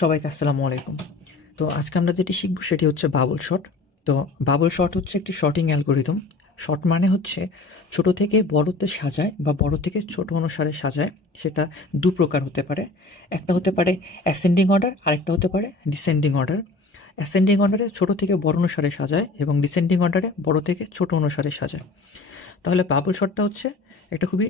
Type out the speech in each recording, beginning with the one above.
সবাইকে আসসালামু আলাইকুম। তো আজকে আমরা যেটি শিখব সেটি হচ্ছে বাবল শট। তো বাবল শট হচ্ছে একটি শটিং অ্যালগরিদম। শট মানে হচ্ছে ছোট থেকে বড়তে সাজায় বা বড় থেকে ছোট অনুসারে সাজায়। সেটা দু প্রকার হতে পারে। একটা হতে পারে অ্যাসেন্ডিং অর্ডার, আরেকটা হতে পারে ডিসেন্ডিং অর্ডার। অ্যাসেন্ডিং অর্ডারে ছোট থেকে বড় অনুসারে সাজায় এবং ডিসেন্ডিং অর্ডারে বড় থেকে ছোট অনুসারে সাজায়। তাহলে বাবল শটটা হচ্ছে একটা খুবই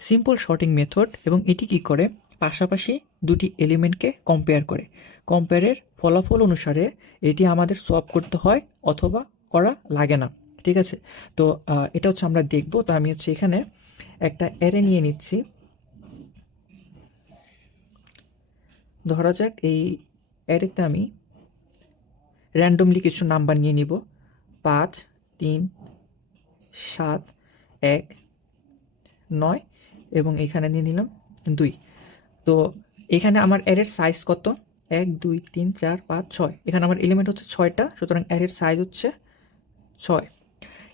সিম্পল শর্টিং মেথড এবং এটি কী করে, পাশাপাশি দুটি এলিমেন্টকে কম্পেয়ার করে। কম্পেয়ারের ফলাফল অনুসারে এটি আমাদের সলভ করতে হয় অথবা করা লাগে না। ঠিক আছে, তো এটা হচ্ছে আমরা দেখব। তো আমি হচ্ছে এখানে একটা অ্যারে নিয়ে নিচ্ছি। ধরা যাক এই অ্যারেতে আমি র্যান্ডমলি কিছু নাম্বার নিয়ে নিব, 5, 3, 7, 1, 9 এবং এখানে নিয়ে নিলাম 2। তো এখানে আমার অ্যারের সাইজ কত? 1, 2, 3, 4, 5, 6। এখানে আমার এলিমেন্ট হচ্ছে 6টা, সুতরাং অ্যারের সাইজ হচ্ছে 6।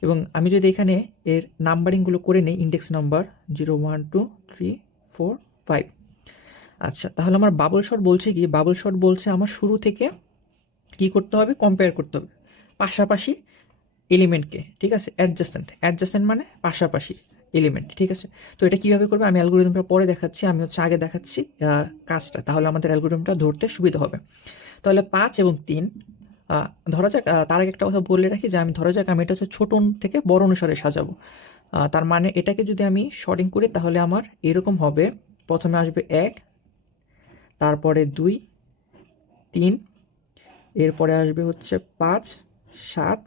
এবং আমি যদি এখানে এর নাম্বারিংগুলো করে নিই, ইন্ডেক্স নাম্বার 0, 1, 2, 3, 4, 5। আচ্ছা, তাহলে আমার বাবল শট বলছে কি? বাবল শট বলছে আমার শুরু থেকে কি করতে হবে? কম্পেয়ার করতে হবে পাশাপাশি এলিমেন্টকে। ঠিক আছে, অ্যাডজাসেন্ট মানে পাশাপাশি এলিমেন্ট। ঠিক আছে, তো এটা কীভাবে করবে আমি অ্যালগোরিদমটা পরে দেখাচ্ছি, আমি হচ্ছে আগে দেখাচ্ছি কাজটা, তাহলে আমাদের অ্যালগোরিদমটা ধরতে সুবিধা হবে। তাহলে 5 এবং 3, ধরা যাক, তার আগে একটা কথা বলে রাখি যে আমি ধরা যাক আমি এটা হচ্ছে ছোট থেকে বড় অনুসারে সাজাবো। তার মানে এটাকে যদি আমি শর্টিং করি তাহলে আমার এরকম হবে। প্রথমে আসবে 1, তারপরে 2, 3, এরপরে আসবে হচ্ছে 5, 7,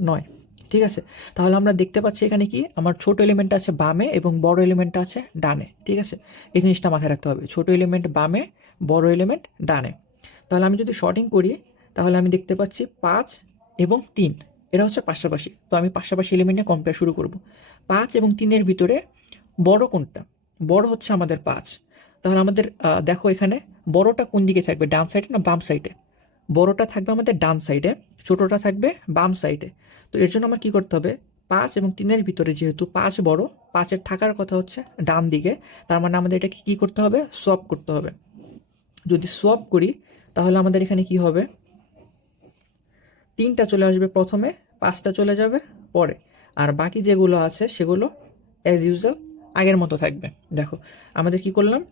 9। ঠিক আছে, তাহলে আমরা দেখতে পাচ্ছি এখানে কি আমার ছোট এলিমেন্ট আছে বামে এবং বড় এলিমেন্ট আছে ডানে। ঠিক আছে, এই জিনিসটা মাথায় রাখতে হবে, ছোট এলিমেন্ট বামে, বড় এলিমেন্ট ডানে। তাহলে আমি যদি শর্টিং করি তাহলে আমি দেখতে পাচ্ছি 5 এবং 3 এরা হচ্ছে পাশাপাশি। তো আমি পাশাপাশি এলিমেন্টে কম্পেয়ার শুরু করব। 5 এবং 3-এর ভিতরে বড় কোনটা? বড় হচ্ছে আমাদের 5। তাহলে আমাদের দেখো এখানে বড়টা কোন দিকে থাকবে, ডান সাইডে না বাম সাইডে? বড়টা থাকবে আমাদের ডান সাইডে, ছোটটা থাকবে বাম সাইডে। তো এর জন্য আমার কী করতে হবে? 5 এবং 3-এর ভিতরে যেহেতু 5 বড়, 5-এর থাকার কথা হচ্ছে ডান দিকে, তার মানে আমাদের এটাকে কী করতে হবে? সোয়াপ করতে হবে। যদি সোয়াপ করি তাহলে আমাদের এখানে কি হবে? 3টা চলে আসবে প্রথমে, 5টা চলে যাবে পরে, আর বাকি যেগুলো আছে সেগুলো অ্যাজ ইউজুয়াল আগের মতো থাকবে। দেখো আমাদের কি করলাম,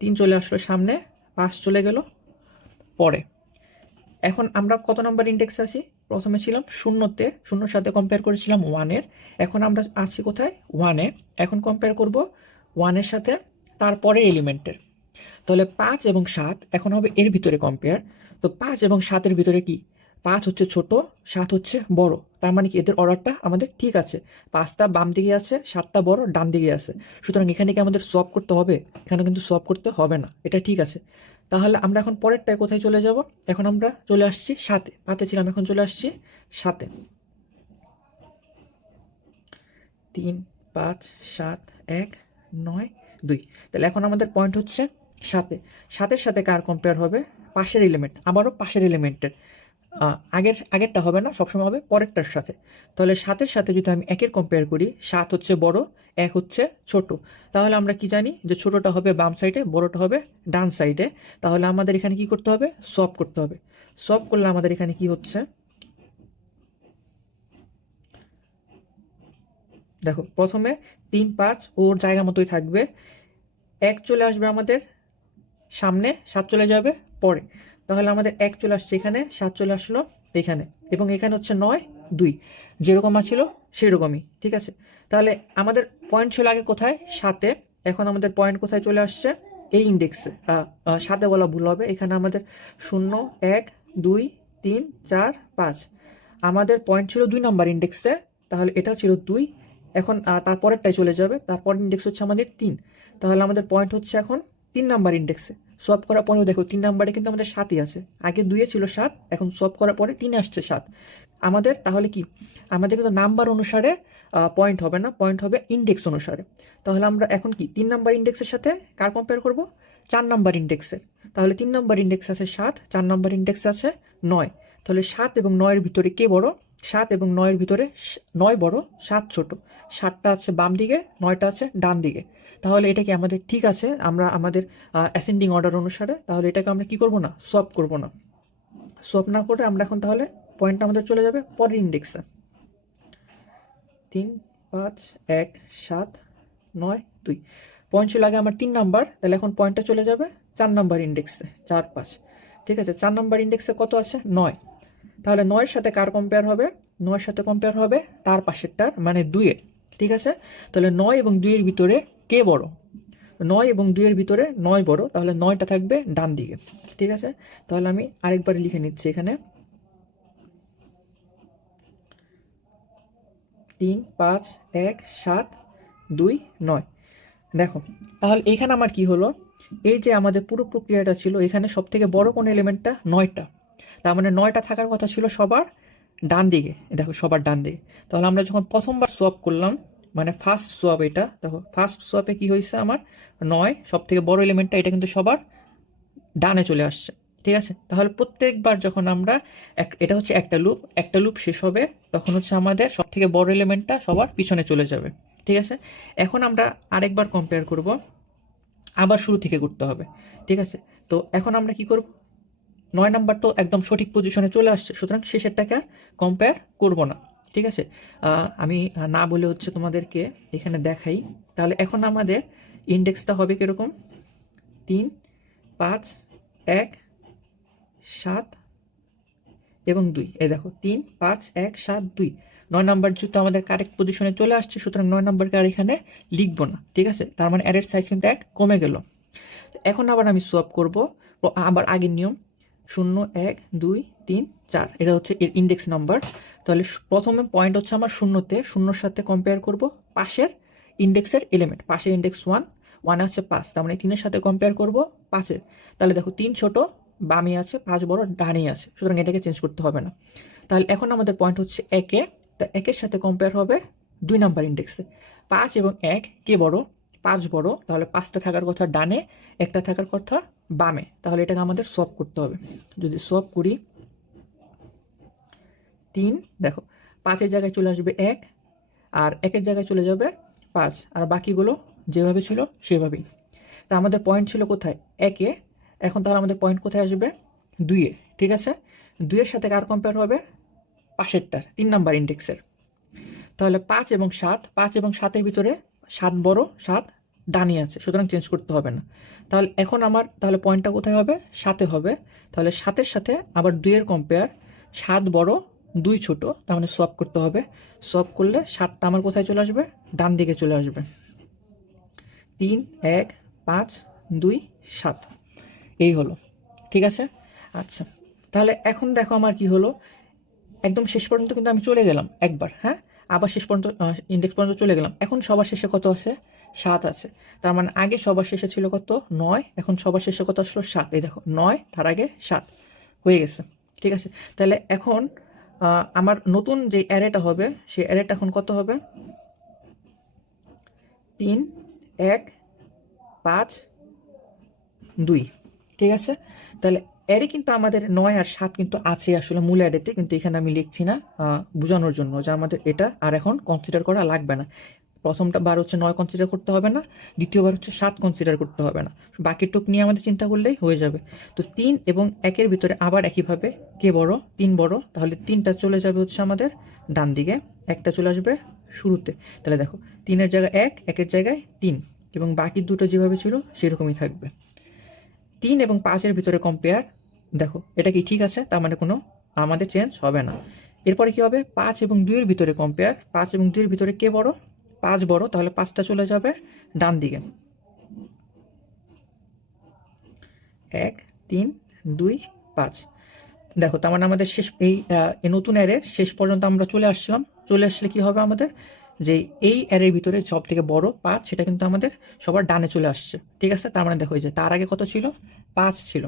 3 চলে আসলো সামনে, 5 চলে গেল পরে। এখন আমরা কত নাম্বার ইন্ডেক্সে আছি? প্রথমে ছিলাম 0-তে, 0-র সাথে কম্পেয়ার করেছিলাম 1-এর। এখন আমরা আছি কোথায়? 1-এ। এখন কম্পেয়ার করব 1-এর সাথে তারপরের এলিমেন্টের। তাহলে 5 এবং 7 এখন হবে এর ভিতরে কম্পেয়ার। তো 5 এবং 7-এর ভিতরে কি? 5 হচ্ছে ছোট, 7 হচ্ছে বড়। তার মানে কি এদের অর্ডারটা আমাদের ঠিক আছে? 5টা বাম দিকে আছে, 7টা বড় ডান দিকে আছে। সুতরাং এখানে কি আমাদের সলভ করতে হবে? এখানে কিন্তু সলভ করতে হবে না, এটা ঠিক আছে। তাহলে আমরা এখন পরেরটায় কোথায় চলে যাব? এখন আমরা চলে আসছি 7-এ। 5-এ ছিলাম, এখন চলে আসছি 7-এ। 3, 5, 7, 1, 9, 2। তাহলে এখন আমাদের পয়েন্ট হচ্ছে 7-এ। 7-এর সাথে কার কম্পেয়ার হবে? পাশের এলিমেন্ট, আবারও পাশের এলিমেন্টের। আগেরটা হবে না, সবসময় হবে পরেরটার সাথে। তাহলে 7-এর সাথে যদি আমি 1-এর কম্পেয়ার করি, 7 হচ্ছে বড়, 1 হচ্ছে ছোট। তাহলে আমরা কি জানি যে ছোটটা হবে বাম সাইডে, বড়টা হবে ডান সাইডে। তাহলে আমাদের এখানে কি করতে হবে? সলভ করতে হবে। সলভ করলে আমাদের এখানে কি হচ্ছে? দেখো প্রথমে 3, 5 ওর জায়গা মতোই থাকবে, 1 চলে আসবে আমাদের সামনে, 7 চলে যাবে পরে। তাহলে আমাদের 1 চলে আসছে এখানে, 7 চলে আসলো এখানে, এবং এখানে হচ্ছে 9, 2 যেরকম ছিল সেরকমই। ঠিক আছে, তাহলে আমাদের পয়েন্ট ছিল আগে কোথায়? 7-এ। এখন আমাদের পয়েন্ট কোথায় চলে আসছে? এই ইন্ডেক্সে। 7-এ বলা ভুল হবে, এখানে আমাদের 0, 1, 2, 3, 4, 5। আমাদের পয়েন্ট ছিল 2 নাম্বার ইন্ডেক্সে, তাহলে এটা ছিল 2। এখন তারপরেরটাই চলে যাবে, তারপরের ইন্ডেক্স হচ্ছে আমাদের 3। তাহলে আমাদের পয়েন্ট হচ্ছে এখন 3 নাম্বার ইন্ডেক্সে। সোয়াপ করার পরেও দেখো 3 নাম্বারে কিন্তু আমাদের 7ই আছে, আগে 2-এ ছিল 7, এখন সোয়াপ করার পরে 3-এ আসছে 7 আমাদের। তাহলে কি আমাদের কিন্তু নাম্বার অনুসারে পয়েন্ট হবে না, পয়েন্ট হবে ইন্ডেক্স অনুসারে। তাহলে আমরা এখন কি 3 নাম্বার ইন্ডেক্সের সাথে কার কম্পেয়ার করব? 4 নাম্বার ইন্ডেক্সের। তাহলে 3 নাম্বার ইন্ডেক্স আছে 7, 4 নাম্বার ইন্ডেক্স আছে 9। তাহলে 7 এবং 9-এর ভিতরে কে বড়? 7 এবং 9-এর ভিতরে 9 বড় 7 ছোট, 7টা আছে বাম দিকে, 9টা আছে ডান দিকে। তাহলে এটা কি আমাদের ঠিক আছে? আমরা আমাদের অ্যাসেন্ডিং অর্ডার অনুসারে তাহলে এটাকে আমরা কি করব না, সোয়াপ করব না। সোয়াপ না করে আমরা এখন তাহলে পয়েন্টটা আমাদের চলে যাবে পরের ইন্ডেক্সে। 3 5 1 7 9 2 পয়েন্ট ছিল আগে আমার 3 নাম্বার, তাহলে এখন পয়েন্টটা চলে যাবে 4 নাম্বার ইন্ডেক্সে, 4 5। ঠিক আছে, 4 নাম্বার ইন্ডেক্সে কত আছে? 9। তাহলে 9-এর সাথে কার কম্পেয়ার হবে? 9-এর সাথে কম্পেয়ার হবে তার পাশেরটার, মানে 2-এর। ঠিক আছে, তাহলে 9 এবং 2-এর ভিতরে কে বড়? 9 এবং 2-এর ভিতরে 9 বড়, তাহলে 9টা থাকবে ডান দিকে। ঠিক আছে, তাহলে আমি আরেকবার লিখে নিচ্ছি এখানে। 3 5 1 7 2 9। দেখো, তাহলে এখানে আমার কি হলো? এই যে আমাদের পুরো প্রক্রিয়াটা ছিল, এখানে সব থেকে বড় কোন এলিমেন্টটা? 9টা। তার মানে 9টা থাকার কথা ছিল সবার ডান দিকে। দেখো, সবার ডান দিকে। তাহলে আমরা যখন প্রথমবার সোয়াপ করলাম, মানে ফার্স্ট সোয়াপ, এটা দেখো ফার্স্ট সোয়াপে কি হয়েছে আমার? 9 সব থেকে বড় এলিমেন্টটা, এটা কিন্তু সবার ডানে চলে আসছে। ঠিক আছে, তাহলে প্রত্যেকবার যখন আমরা এটা হচ্ছে একটা লুপ শেষ হবে, তখন হচ্ছে আমাদের সব থেকে বড় এলিমেন্টটা সবার পিছনে চলে যাবে। ঠিক আছে, এখন আমরা আরেকবার কম্পেয়ার করব, আবার শুরু থেকে করতে হবে। ঠিক আছে, তো এখন আমরা কি করব? 9 নাম্বার তো একদম সঠিক পজিশনে চলে আসছে, সুতরাং শেষেরটাকে আর কম্পেয়ার করব না। ঠিক আছে, আমি না বলে হচ্ছে তোমাদেরকে এখানে দেখাই। তাহলে এখন আমাদের ইন্ডেক্সটা হবে কিরকম? 3 5 1 7 এবং 2। এই দেখো, 3 5 1 7 2। 9 নাম্বার যেহেতু আমাদের কারেক্ট পজিশনে চলে আসছে, সুতরাং 9 নাম্বারকে আর এখানে লিখবো না। ঠিক আছে, তার মানে অ্যারের সাইজ কিন্তু 1 কমে গেল। এখন আবার আমি সোয়াপ করব, আবার আগের নিয়ম। 0 1 2 3 4, এটা হচ্ছে এর ইন্ডেক্স নাম্বার। তাহলে প্রথমে পয়েন্ট হচ্ছে আমার 0-তে, 0-র সাথে কম্পেয়ার করব পাশের ইন্ডেক্সের এলিমেন্ট। পাশের ইন্ডেক্স 1 আছে 5, তার মানে 3-এর সাথে কম্পেয়ার করব 5-এর। তাহলে দেখো, 3 ছোট বামে আছে, 5 বড় ডানে আছে, সুতরাং এটাকে চেঞ্জ করতে হবে না। তাহলে এখন আমাদের পয়েন্ট হচ্ছে 1-এ, তা 1-এর সাথে কম্পেয়ার হবে 2 নাম্বার ইন্ডেক্সে। 5 এবং 1 কে বড়? 5 বড়, তাহলে 5টা থাকার কথা ডানে, একটা থাকার কথা বামে। তাহলে এটাকে আমাদের সলভ করতে হবে। যদি সলভ করি, 3, দেখো 5-এর জায়গায় চলে আসবে 1, আর 1-এর জায়গায় চলে যাবে 5, আর বাকিগুলো যেভাবে ছিল সেভাবেই। তা আমাদের পয়েন্ট ছিল কোথায়? 1-এ। এখন তাহলে আমাদের পয়েন্ট কোথায় আসবে? 2-এ। ঠিক আছে, 2-এর সাথে কার কম্পেয়ার হবে? পাশেরটার, 3 নাম্বার ইন্ডেক্সের। তাহলে 5 এবং 7, 5 এবং 7-এর ভিতরে 7 বড়, 7 ডানি আছে, সুতরাং চেঞ্জ করতে হবে না। তাহলে এখন আমার তাহলে পয়েন্টটা কোথায় হবে? 7-এ হবে। তাহলে 7-এর সাথে আবার 2-এর কম্পেয়ার, 7 বড় 2 ছোট, তার মানে সোয়াপ করতে হবে। সোয়াপ করলে 7টা আমার কোথায় চলে আসবে? ডান দিকে চলে আসবে। 3 1 5 2 7, এই হলো। ঠিক আছে, আচ্ছা, তাহলে এখন দেখো আমার কি হলো। একদম শেষ পর্যন্ত কিন্তু আমি চলে গেলাম একবার, হ্যাঁ, আবার শেষ পর্যন্ত ইন্ডেক্স পর্যন্ত চলে গেলাম। এখন সবার শেষে কত আছে? 7 আছে। তার মানে আগে সবার শেষে ছিল কত? 9, এখন সবার শেষে কত আসলো? 7। এই দেখো, 9 তার আগে 7 হয়ে গেছে। ঠিক আছে, তাহলে এখন আমার নতুন যে অ্যারেটা হবে, সেই অ্যারেটা এখন কত হবে? 3 1 5 2। ঠিক আছে, তাহলে অ্যারে কিন্তু আমাদের 9 আর 7 কিন্তু আছে আসলে মূল অ্যারেতে, কিন্তু এখানে আমি লিখছি না বোঝানোর জন্য যে আমাদের এটা আর এখন কনসিডার করা লাগবে না। প্রথমটা বার হচ্ছে 9 কনসিডার করতে হবে না, দ্বিতীয়বার হচ্ছে 7 কনসিডার করতে হবে না, বাকিটুক নিয়ে আমাদের চিন্তা করলেই হয়ে যাবে। তো 3 এবং 1-এর ভিতরে আবার একইভাবে কে বড়? 3 বড়, তাহলে 3টা চলে যাবে হচ্ছে আমাদের ডান দিকে, একটা চলে আসবে শুরুতে। তাহলে দেখো, 3-এর জায়গায় 1, 1-এর জায়গায় 3, এবং বাকি দুটো যেভাবে ছিল সেরকমই থাকবে। 3 এবং 5-এর ভিতরে কম্পেয়ার, দেখো এটা কি ঠিক আছে? তার মানে কোনো আমাদের চেঞ্জ হবে না। এরপরে কি হবে? 5 এবং 2-এর ভিতরে কম্পেয়ার, 5 এবং 2-এর ভিতরে কে বড়? 5 বড়, তাহলে 5টা চলে যাবে ডান দিকে। 1 3 2 5, দেখো তার মানে আমাদের শেষ এই নতুন অ্যারের শেষ পর্যন্ত আমরা চলে আসলাম। চলে আসলে কি হবে আমাদের? যে এই অ্যারের ভিতরে সব থেকে বড় 5, সেটা কিন্তু আমাদের সবার ডানে চলে আসছে। ঠিক আছে, তার মানে দেখো, এই যে তার আগে কত ছিল? 5 ছিল,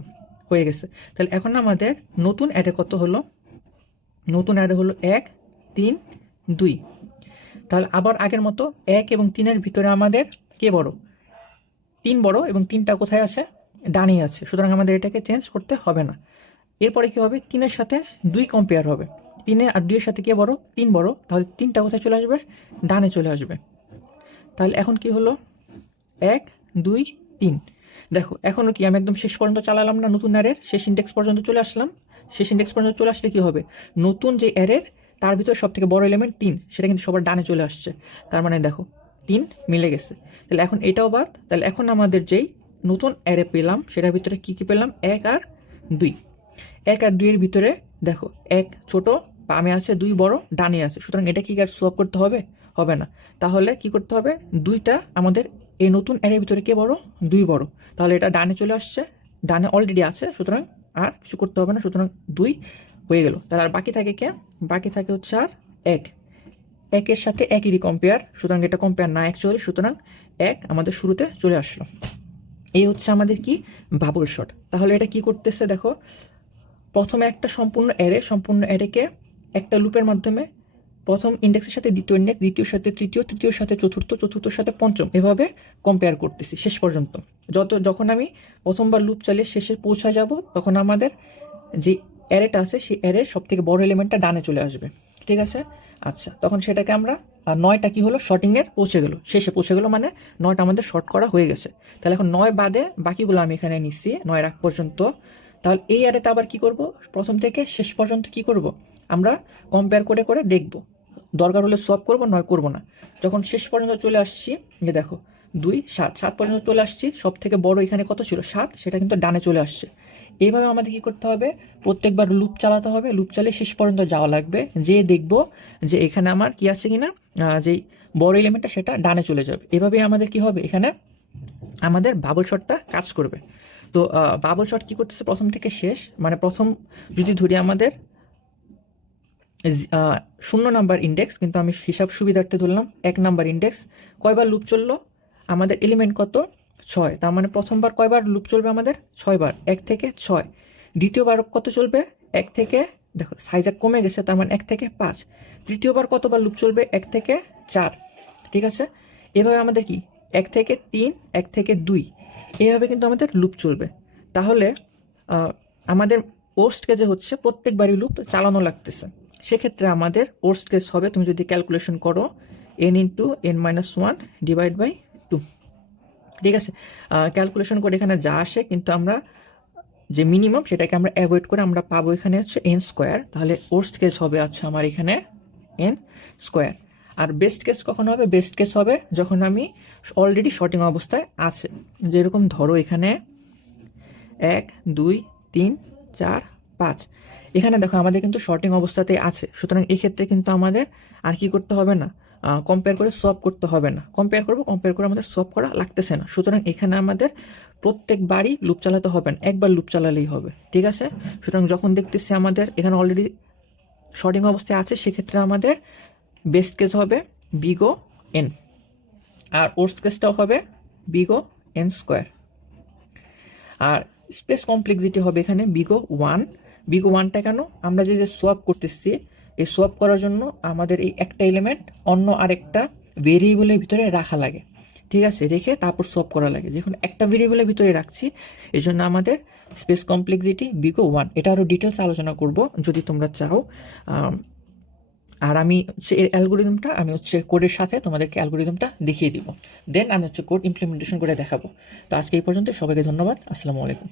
হয়ে গেছে। তাহলে এখন আমাদের নতুন অ্যারে কত হলো? নতুন অ্যারে হলো 1 3 2। তাহলে আবার আগের মতো 1 এবং 3-এর ভিতরে আমাদের কে বড়? 3 বড়, এবং 3টা কোথায় আছে? ডানে আছে, সুতরাং আমাদের এটাকে চেঞ্জ করতে হবে না। এরপরে কি হবে? 3-এর সাথে 2 কম্পেয়ার হবে। 3 আর 2 এর সাথে কে বড়? 3 বড়। তাহলে 3টা কোথায় চলে আসবে? ডানে চলে আসবে। তাহলে এখন কি হলো? 1 2 3। দেখো এখনো কি আমি একদম শেষ পর্যন্ত চালালাম না, নতুন অ্যারের শেষ ইন্ডেক্স পর্যন্ত চলে আসলাম। শেষ ইন্ডেক্স পর্যন্ত চলে আসলে কি হবে? নতুন যে অ্যারের তার ভিতরে সব থেকে বড় এলিমেন্ট 3, সেটা কিন্তু সবার ডানে চলে আসছে। তার মানে দেখো 3 মিলে গেছে। তাহলে এখন এটাও বাদ। তাহলে এখন আমাদের যেই নতুন অ্যারে পেলাম সেটার ভিতরে কি কি পেলাম? 1 আর 2। 1 আর 2 এর ভিতরে দেখো 1 ছোট, বামে আছে, 2 বড়, ডানে আছে। সুতরাং এটা কি আর সোয়াপ করতে হবে? হবে না। তাহলে কি করতে হবে? 2টা আমাদের এই নতুন অ্যারের ভিতরে কে বড়? 2 বড়। তাহলে এটা ডানে চলে আসছে, ডানে অলরেডি আছে, সুতরাং আর কিছু করতে হবে না। সুতরাং 2 হয়ে গেল। তাহলে আর বাকি থাকে কে? বাকি থাকে হচ্ছে আর 1। 1 এর সাথে 1-এরই কম্পেয়ার, সুতরাং এটা কম্পেয়ার না অ্যাকচুয়ালি, সুতরাং 1 আমাদের শুরুতে চলে আসলো। এই হচ্ছে আমাদের কি? Bubble shot. তাহলে এটা কি করতেছে দেখো, প্রথমে একটা সম্পূর্ণ অ্যারেকে একটা লুপের মাধ্যমে প্রথম ইন্ডেক্সের সাথে দ্বিতীয় ইন্ডেক্স, দ্বিতীয়র সাথে তৃতীয়, তৃতীয়র সাথে চতুর্থ, চতুর্থর সাথে পঞ্চম, এভাবে কম্পেয়ার করতেছি শেষ পর্যন্ত। যখন আমি প্রথমবার লুপ চালিয়ে শেষে পৌঁছা যাব, তখন আমাদের যে অ্যারেটা আছে সেই অ্যারের সব থেকে বড় এলিমেন্টটা ডানে চলে আসবে। ঠিক আছে? আচ্ছা, তখন সেটাকে আমরা 9টা কি হলো? শর্টিংয়ের পৌঁছে গেলো, শেষে পৌঁছে গেলো, মানে 9টা আমাদের শর্ট করা হয়ে গেছে। তাহলে এখন 9 বাদে বাকিগুলো আমি এখানে নিচ্ছি 9 আগ পর্যন্ত। তাহলে এই অ্যারেতে আবার কি করব? প্রথম থেকে শেষ পর্যন্ত কি করব? আমরা কম্পেয়ার করে করে দেখব। দরকার হলে সোয়াপ করব, নয় করব না। যখন শেষ পর্যন্ত চলে আসছি, যে দেখো 2 7 7 পর্যন্ত চলে আসছি, সব থেকে বড় এখানে কত ছিল? 7, সেটা কিন্তু ডানে চলে আসছে। এইভাবে আমাদের কি করতে হবে? প্রত্যেকবার লুপ চালাতে হবে, লুপ চালিয়ে শেষ পর্যন্ত যাওয়া লাগবে, যে দেখব যে এখানে আমার কি আছে কিনা, যেই বড় এলিমেন্টটা সেটা ডানে চলে যাবে। এভাবেই আমাদের কি হবে? এখানে আমাদের বাবল শটটা কাজ করবে। তো বাবল শট কি করতেছে? প্রথম থেকে শেষ, মানে প্রথম যদি ধরি আমাদের 0 নাম্বার ইন্ডেক্স, কিন্তু আমি হিসাব সুবিধার্থে ধরলাম 1 নাম্বার ইন্ডেক্স, কয়বার লুপ চললো? আমাদের এলিমেন্ট কত? 6। তার মানে প্রথমবার কয়বার লুপ চলবে? আমাদের 6 বার, 1 থেকে 6। দ্বিতীয়বার কত চলবে? 1 থেকে, দেখো সাইজ কমে গেছে, তার মানে 1 থেকে 5। তৃতীয়বার কতবার লুপ চলবে? 1 থেকে 4। ঠিক আছে? এভাবে আমাদের কি 1 থেকে 3, 1 থেকে 2, এইভাবে কিন্তু আমাদের লুপ চলবে। তাহলে আমাদের ওর্স্ট কেসে হচ্ছে প্রত্যেকবারই লুপ চালানো লাগতেছে। সেক্ষেত্রে আমাদের ওর্স্ট কেস হবে, তুমি যদি ক্যালকুলেশন করো, n(n-1) ডিভাইড বাই 2। ঠিক আছে? ক্যালকুলেশন করে এখানে যা আসে, কিন্তু আমরা যে মিনিমাম সেটাকে আমরা অ্যাভয়েড করে আমরা পাবো এখানে হচ্ছে n²। তাহলে ওর্স্ট কেস হবে আচ্ছা আমার এখানে n²। আর বেস্ট কেস কখন হবে? বেস্ট কেস হবে যখন আমি অলরেডি শর্টিং অবস্থায় আছে। যেরকম ধরো এখানে 1 2 3 4 5, এখানে দেখো আমাদের কিন্তু শর্টিং অবস্থাতেই আছে। সুতরাং এক্ষেত্রে কিন্তু আমাদের আর কি করতে হবে না, কম্পেয়ার করে সলভ করতে হবে না। কম্পেয়ার করে আমাদের সলভ করা লাগতেছে না। সুতরাং এখানে আমাদের প্রত্যেকবারই লুপ চালাতে হবে না, একবার লুপ চালালেই হবে। ঠিক আছে? সুতরাং যখন দেখতেছি আমাদের এখানে অলরেডি শর্টিং অবস্থায় আছে, সেক্ষেত্রে আমাদের বেস্ট কেস হবে বিগ ও n, আর ওর্স্ট কেসটাও হবে বিগ ও n²। আর স্পেস কমপ্লেক্সিটি হবে এখানে বিগ ও 1। বিগ ও 1টা কেন? আমরা যে সোয়াপ করতেছি, এই সোয়াপ করার জন্য আমাদের এই একটা এলিমেন্ট অন্য আরেকটা ভেরিয়েবলের ভিতরে রাখা লাগে। ঠিক আছে? রেখে তারপর সোয়াপ করা লাগে। যখন একটা ভেরিয়েবলের ভিতরে রাখছি, এই জন্য আমাদের স্পেস কমপ্লেক্সিটি বিগ ও 1। এটা আরও ডিটেলস আলোচনা করব যদি তোমরা চাও। আর আমি হচ্ছে এর অ্যালগোরিদমটা আমি হচ্ছে কোডের সাথে তোমাদেরকে অ্যালগোরিদমটা দেখিয়ে দিব, দেন আমি হচ্ছে কোড ইমপ্লিমেন্টেশন করে দেখাবো। তো আজকে এই পর্যন্ত, সবাইকে ধন্যবাদ। আসসালামু আলাইকুম।